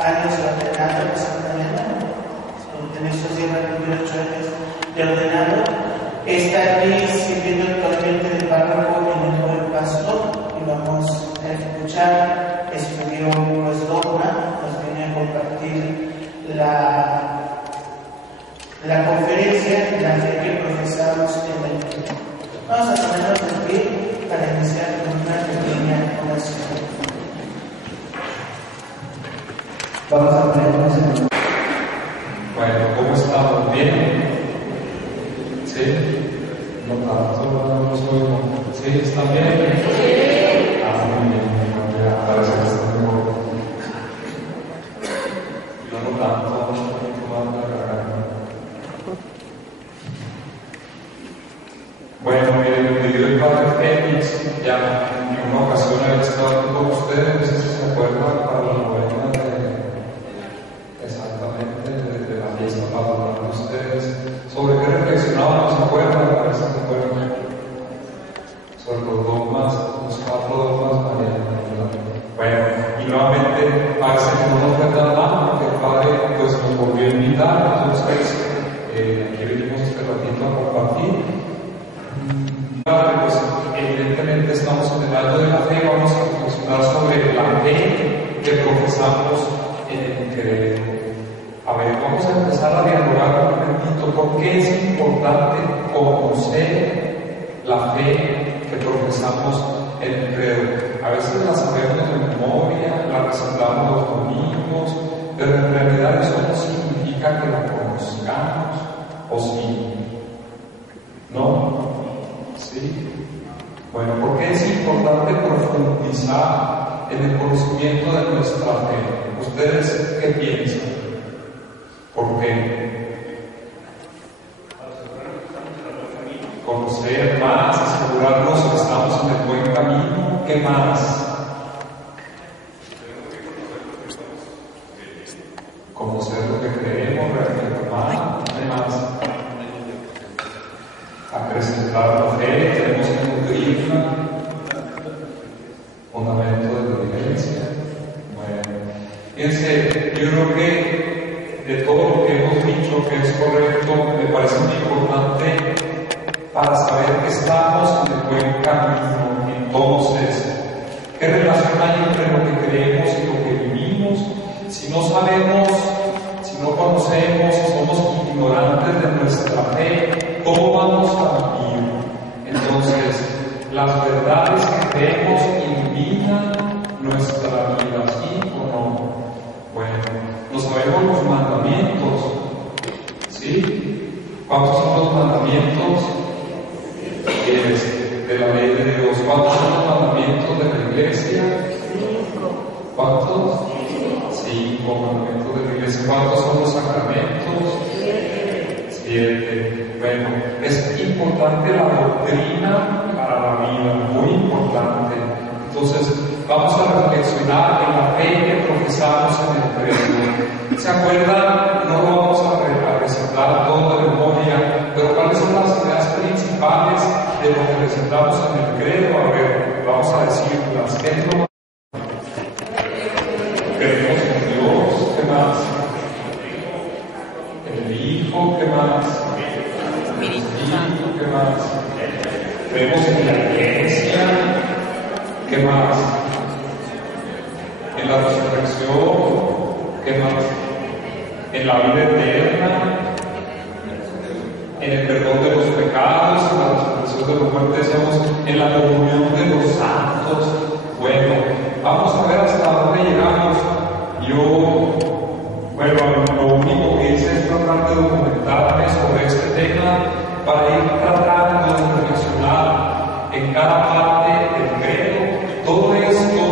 años de ordenado, en estos días 28 años de ordenado. Está aquí sirviendo actualmente de párroco en el Buen Pastor, y vamos a escuchar. Estudió pues dogma, nos viene a compartir la conferencia, la fe que profesamos en el mundo. Vamos a ponernos de pie para iniciar con una pequeña oración. Vamos a ponernos en pie. Bueno, ¿cómo estamos? ¿Bien? ¿Sí? No tanto, no soy. ¿Sí? ¿Están bien? Sí. Ah, muy bien. Parece que están mejor. Yo no tanto, tomando la garganta. Bueno, miren, me dio el padre Félix, ya en una ocasión había estado aquí con ustedes, no sé si se acuerdan, para la novena exactamente, de la fiesta patronal de ustedes. ¿Sobre qué reflexionábamos? ¿Se acuerdan? Parece que se acuerdan. Sobre los dogmas, los 4 dogmas marianos. Bueno, y nuevamente parece que no nos fue tan mal, porque el padre pues nos volvió a invitar, entonces aquí venimos este ratito a compartir. Pues evidentemente estamos en el año de la fe, vamos a reflexionar sobre la fe que profesamos en el credo. A ver, vamos a empezar a dialogar un momentito, ¿por qué es importante conocer la fe que profesamos en el credo? A veces la sabemos de memoria, la recitamos los domingos, pero en realidad eso no significa que la conozcamos, ¿o sí? ¿No? ¿Sí? Bueno, ¿por qué es importante profundizar en el conocimiento de nuestra fe? ¿Ustedes qué piensan? ¿Por qué? Conocer más, asegurarnos que estamos en el buen camino. ¿Qué más? Conocer lo que creemos realmente más. ¿Qué más? Acrecentar la fe, tenemos que nutrirla. Fundamento de la iglesia. Bueno, fíjense, yo creo que de todo lo que hemos dicho que es correcto, me parece muy importante para saber que estamos en el buen camino. Entonces, ¿qué relación hay entre lo que creemos y lo que vivimos? Si no sabemos, si no conocemos, si somos ignorantes de nuestra fe, ¿cómo vamos a vivir? Entonces, las verdades que creemos iluminan nuestra vida, ¿sí o no? Bueno, no sabemos los mandamientos, ¿sí? ¿Cuántos son los mandamientos de la ley de Dios? ¿Cuántos son los mandamientos de la iglesia? ¿Cuántos? 5 mandamientos de la iglesia. ¿Cuántos son los sacramentos? 7. Bueno, es importante la doctrina para la vida, muy importante. Entonces, vamos a reflexionar en la fe que profesamos en el credo. ¿Se acuerdan? No lo vamos a recitar todo de memoria, pero ¿cuáles son las ideas principales de lo que recitamos en el credo? A ver, vamos a decirlas. ¿Qué es lo más? Creemos en Dios, ¿qué más? En el Hijo, ¿qué más? ¿Qué más? Creemos en la iglesia, ¿qué más? En la resurrección, ¿qué más? En la vida eterna, en el perdón de los pecados, en la resurrección de los muertos, decíamos, en la comunión de los santos. Bueno, vamos a ver hasta dónde llegamos. Yo, bueno, lo único que hice es tratar de documentarme sobre este tema para ir tratando de reflexionar en cada parte del credo. Todo esto,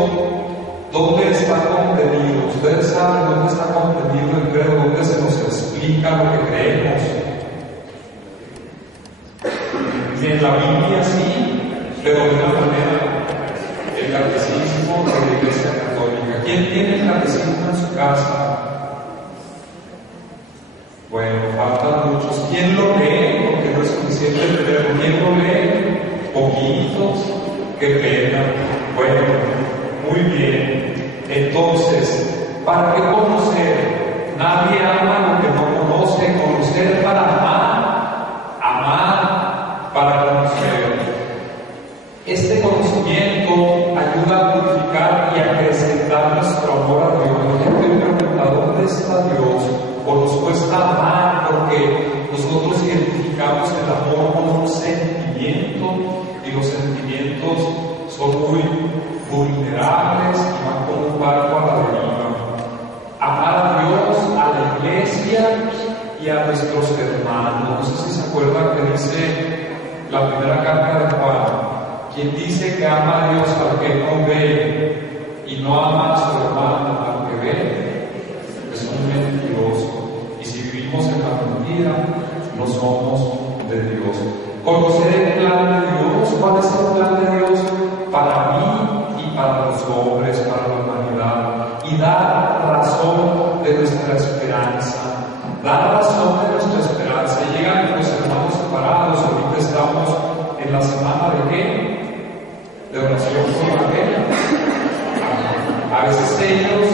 ¿dónde está contenido? Ustedes saben dónde está contenido el credo, dónde se nos explica lo que creemos. Y en la Biblia sí, pero de una manera, el catecismo de la Iglesia Católica. ¿Quién tiene el catecismo en su casa? Bueno, faltan muchos. ¿Quién lo lee? Porque no es suficiente leerlo. ¿Quién lo lee? Poquitos. Qué pena. Bueno, muy bien. Entonces, ¿Para qué conocer? Nadie ama lo que no conoce. Conocer para amar, amar para conocer. Este conocimiento ayuda a purificar y a acrecentar nuestro amor a Dios. La gente pregunta, ¿dónde está Dios? O nos cuesta amar porque nosotros identificamos el amor como un sentimiento y los sentimientos son muy vulnerables y van como un barco a la deriva. Amar a Dios, a la iglesia y a nuestros hermanos. No sé si se acuerdan que dice la primera carta de Juan: quien dice que ama a Dios al que no ve y no ama a su hermano al que ve, es un mentiroso. Y si vivimos en la mentira, no somos de Dios. Conocer el plan de Dios. ¿Cuál es el plan de Dios para mí y para los hombres, para la humanidad? Y dar razón de nuestra esperanza. Dar razón de nuestra esperanza. Llegan los hermanos separados. Ahorita estamos en la semana de ¿qué? De oración por la fe. A veces ellos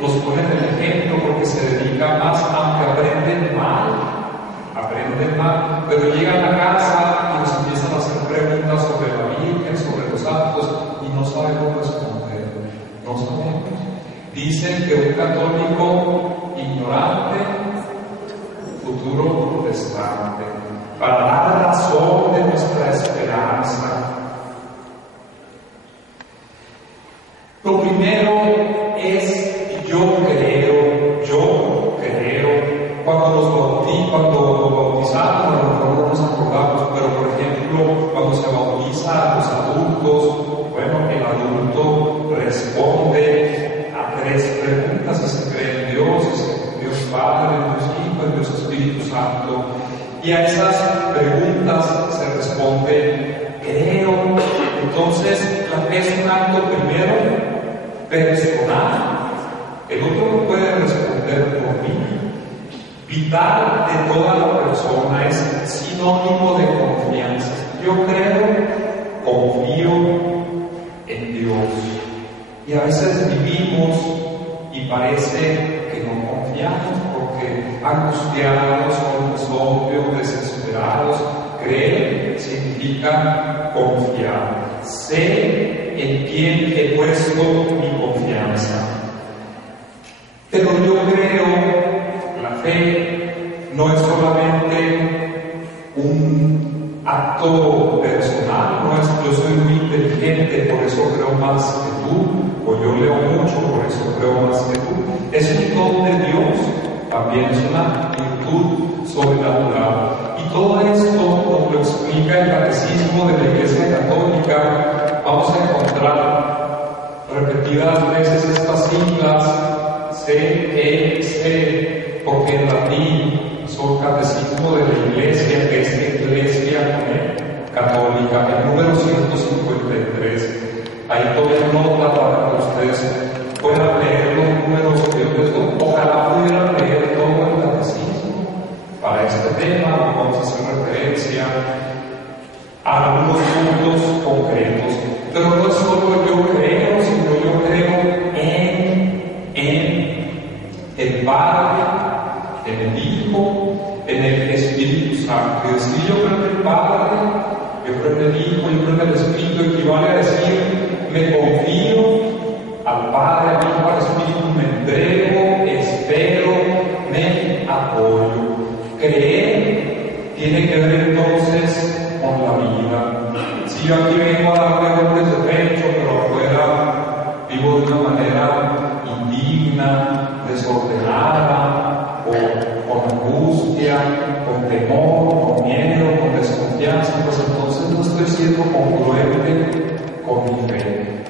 nos ponen el ejemplo porque se dedican más, aunque aprenden mal, pero llegan a casa y nos empiezan a hacer preguntas sobre la Virgen, sobre los santos, y no sabemos responder. No sabemos. Dicen que un católico ignorante, futuro protestante, para dar razón de nuestra esperanza. Lo primero es yo creo. Cuando nos bautizamos, a lo mejor no nos acordamos, pero por ejemplo, cuando se bautiza a los adultos, bueno, el adulto responde a 3 preguntas: si se cree en Dios, si Dios Padre, Dios Hijo, en Dios Espíritu Santo. Y a esas preguntas se responde creo. Entonces, la fe es un acto primero personal. El otro no puede responder por mí. Vital de toda la persona, es sinónimo de confianza. Yo creo, confío en Dios. Y a veces vivimos y parece que no confiamos porque angustiados, confusos, desesperados. Creer significa confiar. Sé en quién he puesto mi confianza. Pero yo creo, la fe no es solamente un acto personal, no es yo soy muy inteligente, por eso creo más que tú, o yo leo mucho, por eso creo más que tú. Es un don de Dios, también es una virtud sobrenatural. Y todo esto nos lo explica el Catecismo de la Iglesia Católica. Vamos a encontrar repetidas veces estas siglas C, porque en latín son Catecismo de la Iglesia, que es Iglesia Católica, el número 153. Ahí tomen nota para que ustedes puedan leer los números que yo les doy. Ojalá pudieran leer todo el Catecismo. Para este tema vamos a hacer referencia a algunos puntos concretos. Pero no es solo yo creo, sino yo creo en el Padre, en el Hijo, en el Espíritu Santo. Y decir yo creo en el Padre, yo creo en el Hijo, yo creo en el Espíritu, equivale a decir me confío al Padre, al Hijo, al Espíritu, me entrego, espero, me apoyo. Creer tiene que ver entonces con la vida. Si yo aquí vengo a darme golpes de pecho, pero afuera vivo de una manera indigna, desordenada, con angustia, con temor, con miedo, con desconfianza, pues entonces no estoy siendo congruente con mi fe.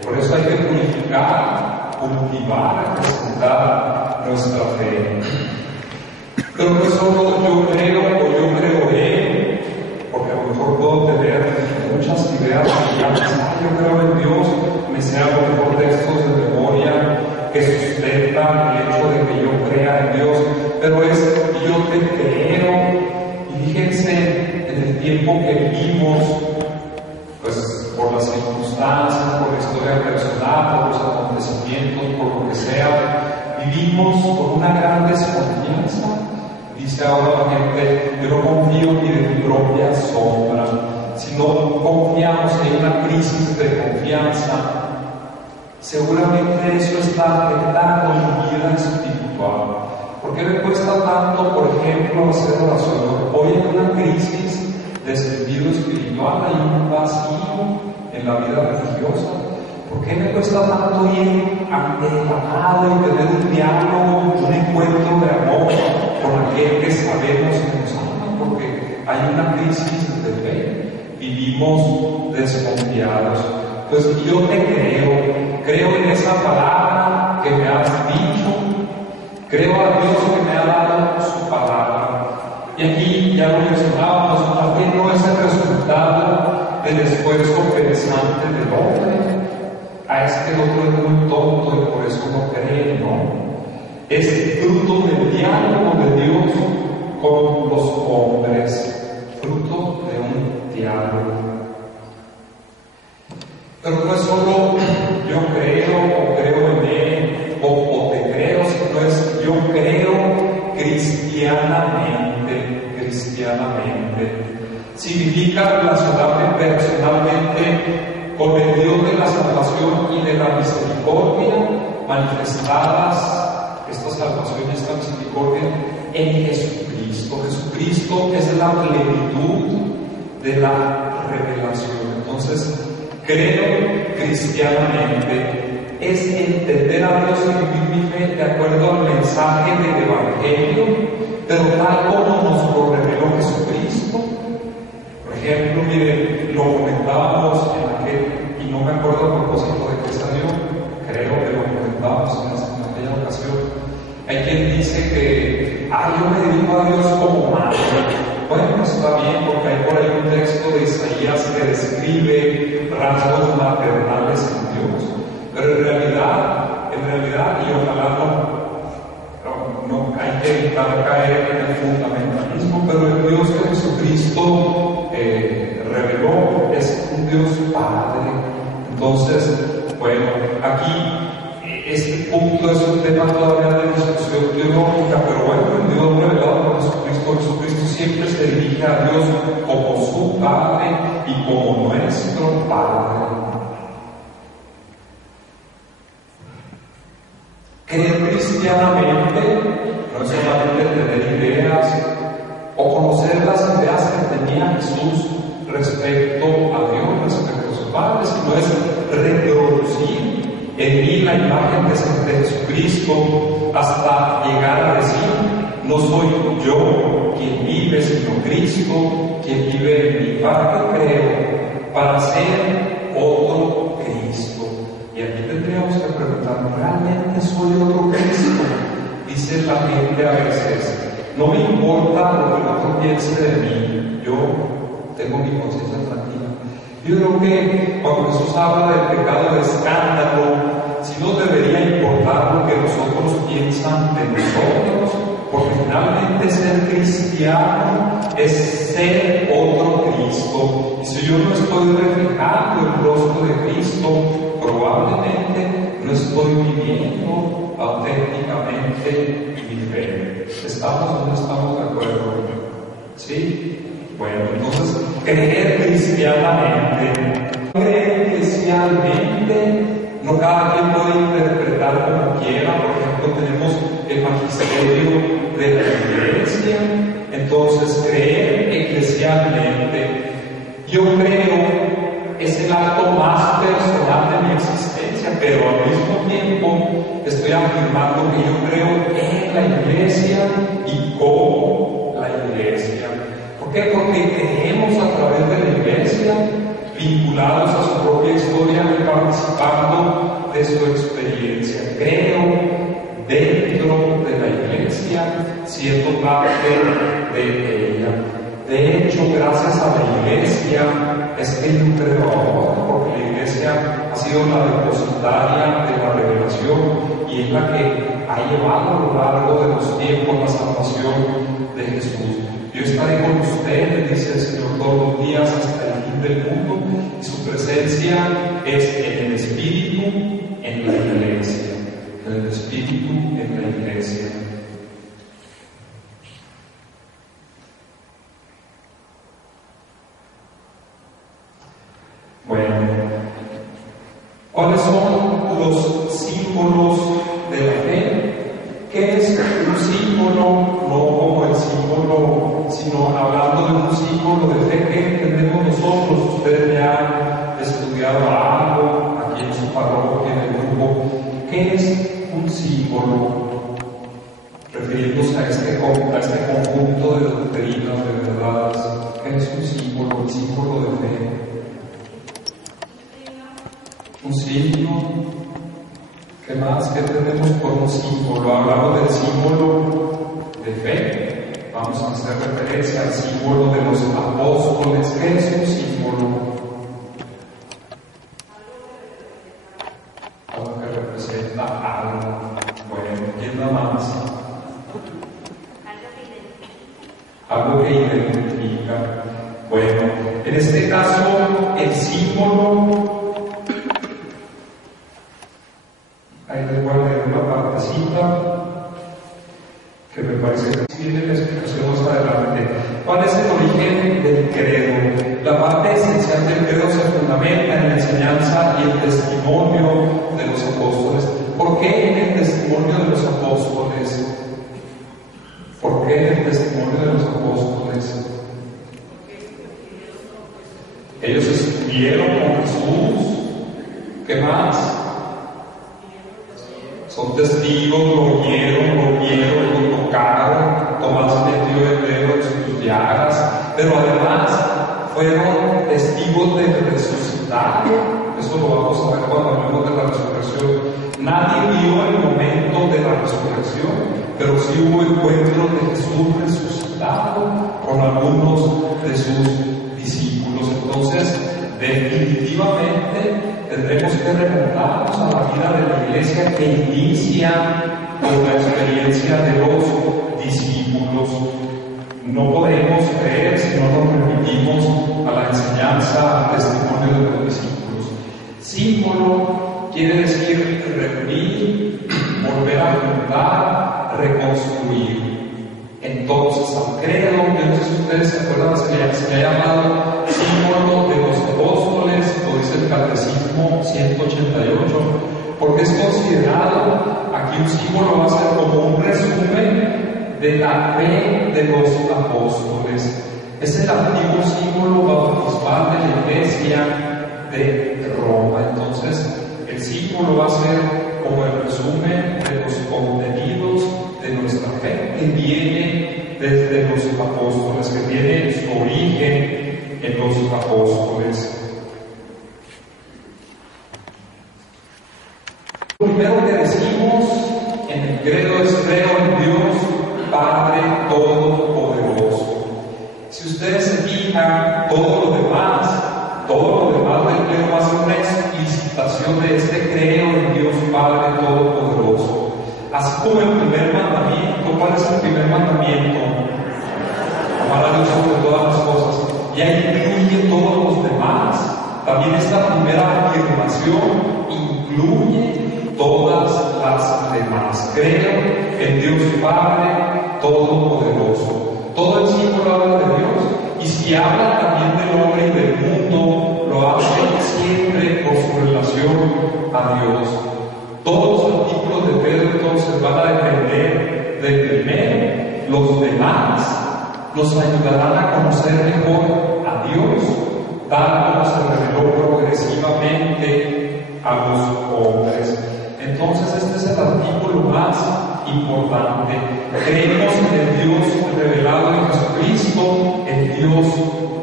Por eso hay que purificar, cultivar, presentar nuestra fe. Pero no solo yo creo o yo creo en, porque a lo mejor puedo tener muchas ideas brillantes. Yo creo en Dios, me sé a lo mejor textos de memoria que sustentan el hecho de que yo crea en Dios, pero es yo te creo. Y fíjense, en el tiempo que vivimos, pues por las circunstancias, por la historia personal, por los acontecimientos, por lo que sea, vivimos vivimos con una gran desconfianza. Dice ahora la gente, yo no confío ni de mi propia sombra, sino confiamos en una crisis de confianza. Seguramente eso está afectando mi vida espiritual. ¿Por qué me cuesta tanto, por ejemplo, hacer oración? Hoy hay una crisis de sentido espiritual, hay un vacío en la vida religiosa. ¿Por qué me cuesta tanto ir ante el amado y tener un diálogo, un encuentro de amor con aquel que sabemos que nos ama? Porque hay una crisis de fe, vivimos desconfiados. Pues yo te creo en esa palabra que me has dicho, creo a Dios que me ha dado su palabra. Y aquí ya lo mencionábamos, también no es el resultado del esfuerzo pensante del hombre. Es que el otro es muy tonto y por eso no cree, ¿no? Es fruto del diálogo de Dios con los hombres, fruto de un diálogo. Pero no es solo yo creo o creo en Él o te creo, sino es yo creo cristianamente. Significa relacionarme personalmente con el Dios de la salvación y de la misericordia manifestadas, esta salvación y esta misericordia en Jesucristo. Jesucristo es la plenitud de la revelación. Entonces, creo cristianamente es entender a Dios y vivir mi fe de acuerdo al mensaje del Evangelio, pero tal como nos lo reveló Jesucristo. Por ejemplo, mire, lo comentábamos en aquel, y no me acuerdo a propósito de qué salió, creo que lo comentábamos en aquella ocasión. Hay quien dice que, yo me dirijo a Dios como madre. Bueno, está bien, porque hay por ahí un texto de Isaías que describe rasgos maternales en Dios, pero en realidad, y ojalá no hay que evitar caer en el fundamentalismo, pero el Dios que Jesucristo reveló es un Dios Padre. Entonces, bueno, aquí este punto es un tema todavía de discusión teológica, pero bueno, el Dios revelado por Jesucristo siempre se dirige a Dios como su Padre y como nuestro Padre. Creer cristianamente no es solamente tener ideas o conocer las ideas que tenía Jesús respecto a Dios, respecto a su Padre, sino es reproducir en mí la imagen de Jesucristo hasta llegar a decir, no soy yo quien vive, sino Cristo quien vive en mi parte, creo, para ser otro Cristo. Y aquí tendríamos que preguntarnos, ¿realmente soy otro Cristo? Dice la gente a veces, no me importa lo que el otro piense de mí, yo tengo mi conciencia tranquila. Yo creo que cuando Jesús habla del pecado de escándalo, si no debería importar lo que los otros piensan de nosotros, porque finalmente ser cristiano es ser otro Cristo. Y si yo no estoy reflejando el rostro de Cristo, probablemente no estoy viviendo auténticamente mi fe. ¿Estamos o no estamos de acuerdo? ¿Sí? Bueno, entonces, creer cristianamente. Creer cristianamente, no cada quien puede interpretar como quiera. Por ejemplo, tenemos el magisterio de la Iglesia. Entonces, creer eclesialmente, yo creo, es el acto más personal de mi existencia, pero al mismo tiempo estoy afirmando que yo creo en la Iglesia y como la Iglesia. ¿Por qué? Porque creemos a través de la Iglesia, vinculados a su propia historia y participando de su experiencia. Creo dentro de la Iglesia, siendo parte de ella. De hecho, gracias a la Iglesia es que yo creo ahora, porque la Iglesia ha sido la depositaria de la revelación y es la que ha llevado a lo largo de los tiempos la salvación de Jesús. Yo estaré con ustedes, dice el Señor, todos los días hasta el fin del mundo, y su presencia es en el Espíritu, en la Iglesia. del Espíritu en la Iglesia. Bueno, ¿cuáles son los símbolos de la fe? ¿Qué es un símbolo? No como el símbolo, sino hablando de un símbolo de fe que entendemos nosotros. Ustedes ya han estudiado algo aquí en su parroquia, en el grupo. ¿Qué es un símbolo? Refiriéndose a este conjunto de doctrinas, de verdades. ¿Qué es un símbolo? Un símbolo de fe. Un signo. ¿Qué más? ¿Qué tenemos por un símbolo? Hablamos del símbolo de fe. Vamos a hacer referencia al símbolo de los apóstoles. ¿Qué es un símbolo? Algo que representa algo. Bueno, ¿quién da más? Algo que identifica. Bueno, en este caso, el símbolo. Ahí les voy a leer una partecita que me parece que tiene la explicación más adelante. ¿Cuál es el origen del credo? La parte esencial del credo se fundamenta en la enseñanza y el testimonio de los apóstoles. ¿Por qué en el testimonio de los apóstoles? ¿Por qué en el testimonio de los apóstoles? Ellos estuvieron con Jesús. ¿Qué más? Son testigos, lo oyeron, lo tocaron, Tomás metió el dedo en sus llagas, pero además fueron testigos de resucitar. Eso lo vamos a ver cuando hablemos de la resurrección. Nadie vio el momento de la resurrección, pero sí hubo encuentros de Jesús resucitado con algunos de sus discípulos. Entonces, definitivamente tendremos que remontarnos a la vida de la Iglesia que inicia con la experiencia de los discípulos. No podemos creer si no nos remitimos a la enseñanza, al testimonio de los discípulos. Símbolo quiere decir reunir, volver a juntar, reconstruir. Entonces, al credo, yo no sé si ustedes se acuerdan, se le ha llamado símbolo de los apóstoles, lo dice el Catecismo 188, porque es considerado, aquí un símbolo va a ser como un resumen de la fe de los apóstoles. Es el antiguo símbolo bautismal de la Iglesia de Roma. Entonces, el símbolo va a ser como el resumen de los contenidos de nuestra fe que viene desde los apóstoles, que tiene su origen en los apóstoles. Lo primero que decimos en el credo es: creo en Dios Padre Todopoderoso. Si ustedes se fijan, todo lo demás del credo va a ser una explicitación de este creo en Dios Padre Todopoderoso. Así como el primer mandamiento. ¿Cuál es el primer mandamiento? Amar a Dios sobre todas las cosas. Ya incluye todos los demás. También esta primera afirmación incluye todas las demás. Creo en Dios Padre Todopoderoso. Todo el símbolo habla de Dios, y si habla también del hombre y del mundo, lo hace siempre por su relación a Dios. Todos los artículos de Pedro entonces van a depender del primero. Los demás nos ayudarán a conocer mejor a Dios, tal como se reveló progresivamente a los hombres. Entonces este es el artículo más importante. Creemos en el Dios revelado en Jesucristo, el Dios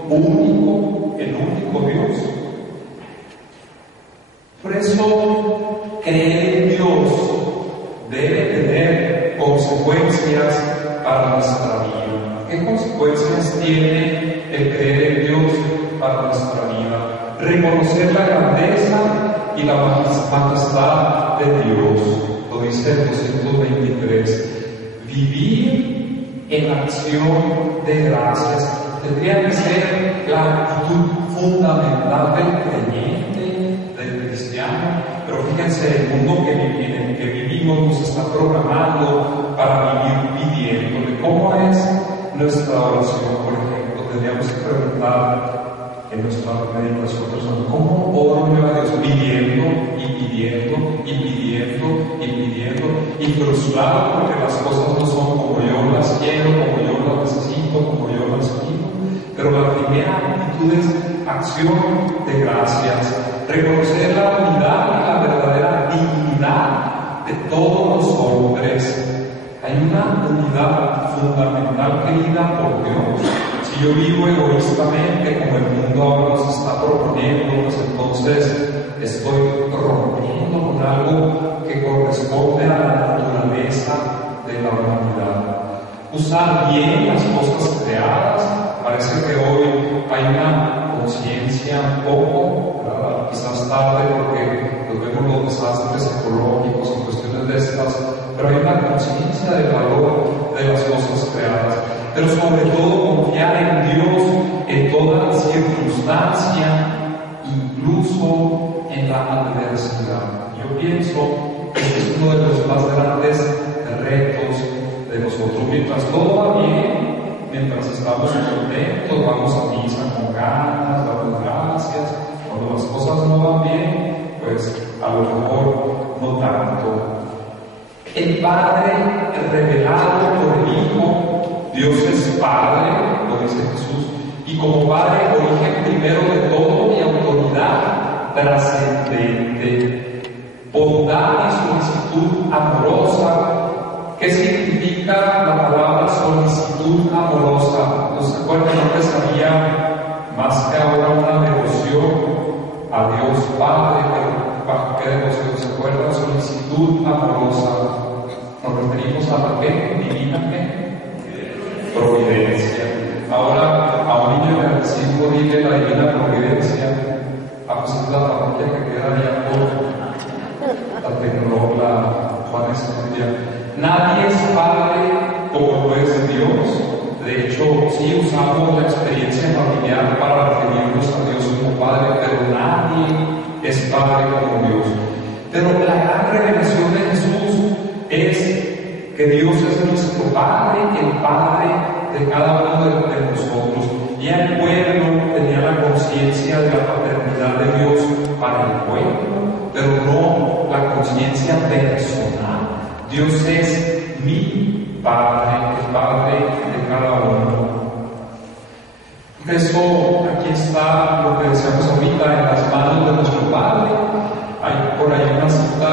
único, el único Dios. Por eso, creer en Dios debe tener consecuencias para nuestra vida. ¿Qué consecuencias tiene el creer en Dios para nuestra vida? Reconocer la grandeza y la majestad de Dios, lo dice el 223. Vivir en acción de gracias tendría que ser la actitud fundamental del creyente, del cristiano, pero fíjense, el mundo en el que vivimos nos está programando para vivir pidiéndole. ¿Cómo es nuestra oración, por ejemplo? Tendríamos que preguntar en nuestra meditación personal, ¿cómo oro yo a Dios? Pidiendo y pidiendo y pidiendo y pidiendo y frustrado porque las cosas no son como yo las quiero, como yo las necesito, como yo las pido. Pero la primera actitud es acción de gracias, reconocer la unidad y la verdadera dignidad de todos los hombres. Hay una unidad fundamental querida por Dios. Si yo vivo egoístamente como el mundo ahora nos está proponiendo, pues entonces estoy rompiendo con algo que corresponde a la naturaleza de la humanidad. Usar bien las cosas creadas. Parece que hoy hay una conciencia un poco, ¿verdad? Quizás tarde porque nos vemos los desastres ecológicos y cuestiones de estas, pero hay una conciencia del valor de las cosas creadas. Pero sobre todo confiar en Dios en toda circunstancia, incluso en la adversidad. Yo pienso que este es uno de los más grandes retos de nosotros. Mientras todo va bien, mientras estamos contentos, vamos a misa con ganas, damos gracias. Cuando las cosas no van bien, pues a lo mejor no tanto. El Padre revelado por el Hijo, Dios es Padre, lo dice Jesús, y como Padre origen primero de todo y autoridad trascendente, bondad y solicitud amorosa. ¿Qué significa la palabra solicitud amorosa? ¿No se acuerdan? Antes había más que ahora una devoción a Dios Padre, pero ¿qué devoción? ¿Se acuerdan? Solicitud amorosa. Nos referimos a la qué? Divina qué? Providencia. Ahora, a un niño de catecismo dile la divina providencia. A pues es la parroquia que queda allá por la Tecnología, Juan Estudia. Nadie es padre como lo es Dios. De hecho, sí usamos la experiencia familiar para referirnos a Dios como Padre, pero nadie es Padre como Dios. Pero la gran revelación de Jesús es que Dios es nuestro Padre, el Padre de cada uno de nosotros. Y el pueblo tenía la conciencia de la paternidad de Dios para el pueblo, pero no la conciencia personal. Dios es mi Padre, el Padre de cada uno. Por eso aquí está lo que decíamos ahorita, en las manos de nuestro Padre. Hay por ahí una cita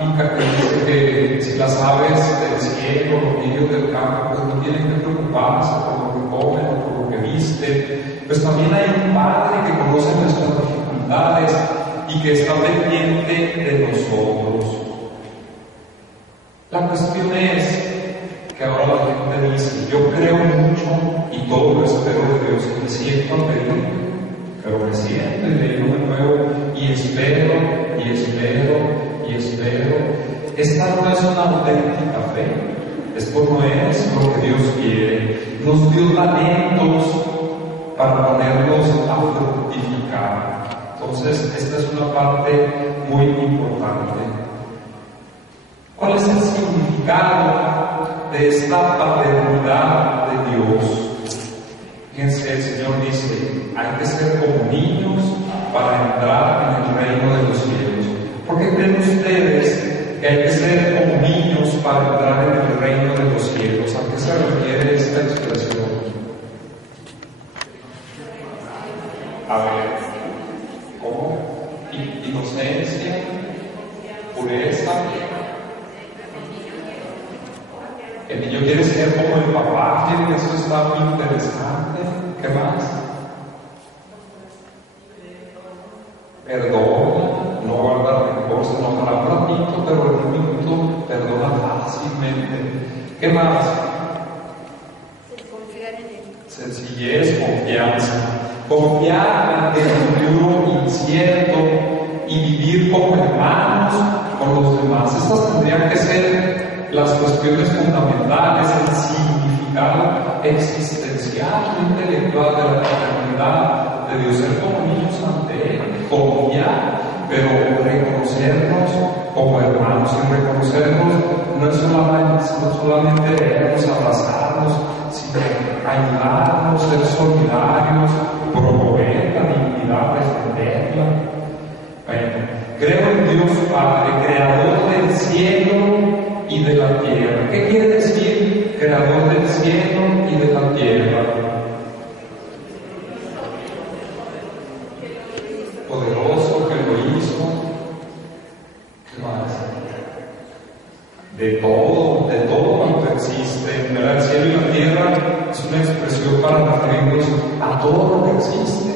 bíblica que dice que si las aves del cielo, los niños del campo, pues no tienen que preocuparse por lo que comen o por lo que visten. Pues también hay un Padre que conoce nuestras dificultades y que está pendiente de nosotros. La cuestión es que ahora la gente dice, yo creo mucho y todo lo espero de Dios, me siento a pedir, pero me siento y le digo de nuevo, y espero, y espero, y espero. Esta no es una auténtica fe, esto no es lo que Dios quiere. Nos dio talentos para ponerlos a fructificar. Entonces, esta es una parte muy importante. ¿Cuál es el significado de esta paternidad de Dios? Fíjense, el Señor dice, hay que ser como niños para entrar en el reino de los cielos. ¿Por qué creen ustedes que hay que ser como niños para entrar en el reino de los cielos? ¿A qué se refiere esta expresión? A ver, ¿cómo? Inocencia, pureza. El niño quiere ser como el papá, eso está muy interesante. ¿Qué más? Perdona, no guarda rencor, se enojará un ratito, pero en un minuto perdona fácilmente. ¿Qué más? Confiar en él. Sencillez, confianza. Confiar en el futuro incierto y vivir como hermanos con los demás. Estas tendrían que ser las cuestiones fundamentales, el significado existencial e intelectual de la paternidad de Dios, ser como niños ante Él, confiar pero reconocernos como hermanos, y reconocernos no es solamente vernos, abrazarnos, sino ayudarnos, ser solidarios, promover la dignidad, defenderla. Bueno, creo en Dios Padre, creador del cielo y de la tierra. ¿Qué quiere decir creador del cielo y de la tierra? Poderoso, que lo hizo. ¿Qué más? De todo cuanto existe. ¿Verdad? El cielo y la tierra es una expresión para referirnos a todo lo que existe.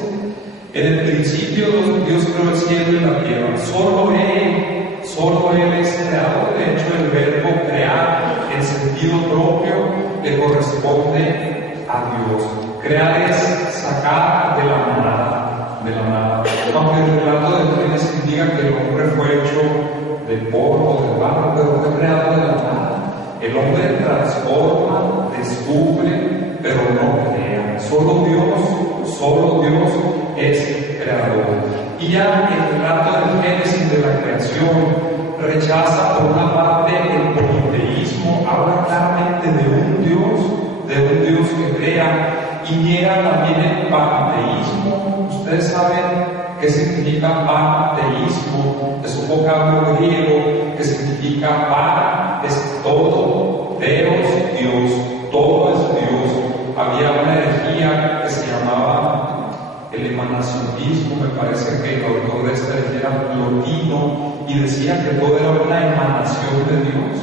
En el principio Dios creó el cielo y la tierra. Solo Él es creador. De hecho, el verbo crear en sentido propio le corresponde a Dios. Crear es sacar de la nada. Aunque el relato de Génesis diga que el hombre fue hecho de polvo, de barro, pero fue creado de la nada. El hombre transforma, descubre, pero no crea. Solo Dios es creador. Y ya el relato del Génesis de la creación rechaza por una parte el politeísmo, habla claramente de un Dios que crea, y niega también el panteísmo. Ustedes saben qué significa panteísmo, es un vocablo griego que significa pan, es todo, Deus, Dios, todo es Dios. Había una herejía que se llamaba el emanacionismo, me parece que el autor de esta herejía era Plotino, y decía que todo era una emanación de Dios.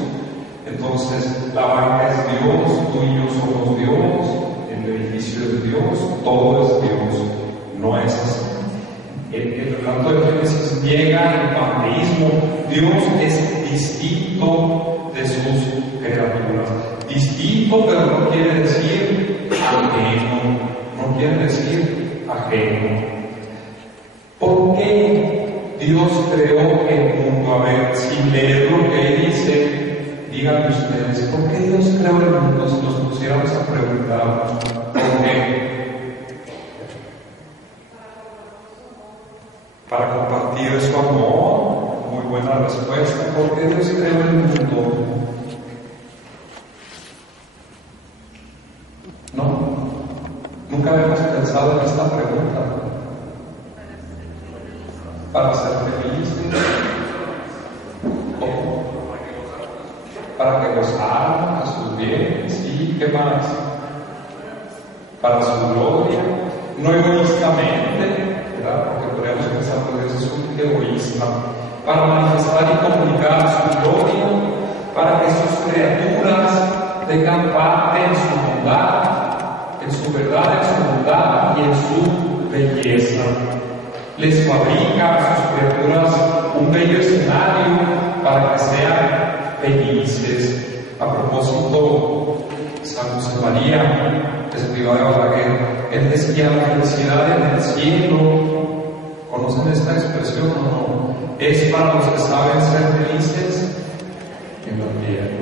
Entonces, la barca es Dios, tú y yo somos Dios, el edificio es Dios, todo es Dios. No es así. El relato de Génesis niega el panteísmo. Dios es distinto de sus criaturas. Distinto, pero no quiere decir ajeno. No quiere decir ajeno. ¿Por qué Dios creó el mundo? A ver, sin leer lo que dice, díganme ustedes, ¿por qué Dios creó el mundo? Si nos pusiéramos a preguntar, ¿por qué? Para compartir su amor. Muy buena respuesta. ¿Por qué Dios creó el mundo? ¿No? Nunca habíamos pensado en esta pregunta. Para ser felices. ¿Cómo? Para que gozáramos de sus bienes. ¿Y qué más? Para su gloria. No egoístamente, ¿verdad? Porque podríamos pensar que Dios es un egoísta. Para manifestar y comunicar su gloria, para que sus criaturas tengan parte en su bondad, en su verdad, en su bondad y en su belleza. Les fabrica a sus criaturas un bello escenario para que sean felices. A propósito, San José María, escriba de Balaguer, él decía: la felicidad en el cielo, ¿conocen esta expresión o no? Es para los que saben ser felices en la tierra.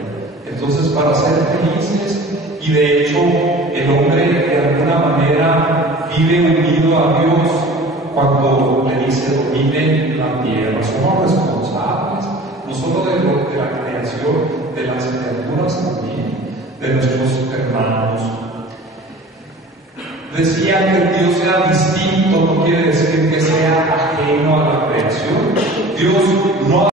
Entonces, para ser felices, y de hecho, el hombre de alguna manera vive unido a Dios cuando le dice: domine la tierra. Somos responsables, no solo de la creación, de las criaturas también, de nuestros hermanos. Decía que Dios sea distinto, no quiere decir que sea ajeno a la creación. Dios